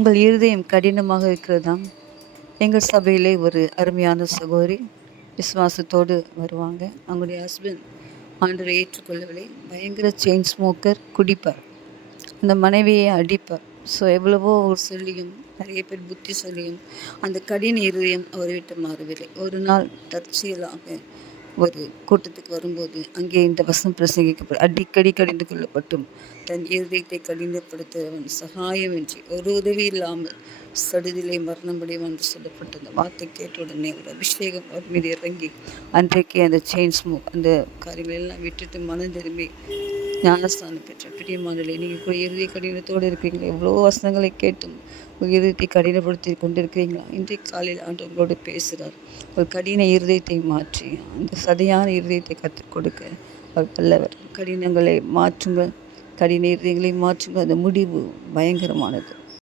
உங்கள் இருதயம் கடினமாக இருக்கிறதா? எங்கள் சபையிலே ஒரு அருமையான சகோதரி விசுவாசத்தோடு வருவாங்க. அவங்களுடைய ஹஸ்பண்ட் ஆண்டவரை ஏற்றுக்கொள்ளவில்லை. பயங்கர செயின் ஸ்மோக்கர், குடிப்பார். அந்த மனைவியை அடிப்பார். ஸோ எவ்வளவோ சொல்லியும் நிறைய பேர் புத்தி சொல்லியும் அந்த கடின இருதயம் அவரை விட்டு மாறவில்லை. ஒரு நாள் தற்செயலாக ஒரு கூட்டத்துக்கு வரும்போது அங்கே இந்த வசனம் பிரசங்கிக்கப்படும். அடிக்கடி கடிந்து கொள்ளப்பட்டும் தன் இருதயத்தை கடினப்படுத்துவன் சகாயமின்றி ஒரு உதவி இல்லாமல் சடுதிலே மரணமடைவான் என்று சொல்லப்பட்ட அந்த வார்த்தை கேட்ட உடனே ஒரு அபிஷேகம் அவர் மீது இறங்கி அன்றைக்கு அந்த செயின் ஸ்மோக் அந்த காரியங்கள் எல்லாம் விட்டுட்டு மனம் திரும்பி ஞானஸ்தானம் பெற்ற பிரியமானலே. நீங்கள் கூட இறுதி கடினத்தோடு இருக்கிறீங்களா? எவ்வளோ வசனங்களை கேட்டும் உங்கள் இருதயத்தை கடினப்படுத்தி கொண்டிருக்கிறீங்களா? இன்றைக்கு காலையில் ஆண்டு உங்களோடு பேசுகிறார். ஒரு கடின இருதயத்தை மாற்றி அந்த சதையான இருதயத்தை கற்றுக் கொடுக்க அவர் வல்லவர். கடினங்களை மாற்றுங்க, கடின இருதயங்களை மாற்றுங்க. அந்த முடிவு பயங்கரமானது.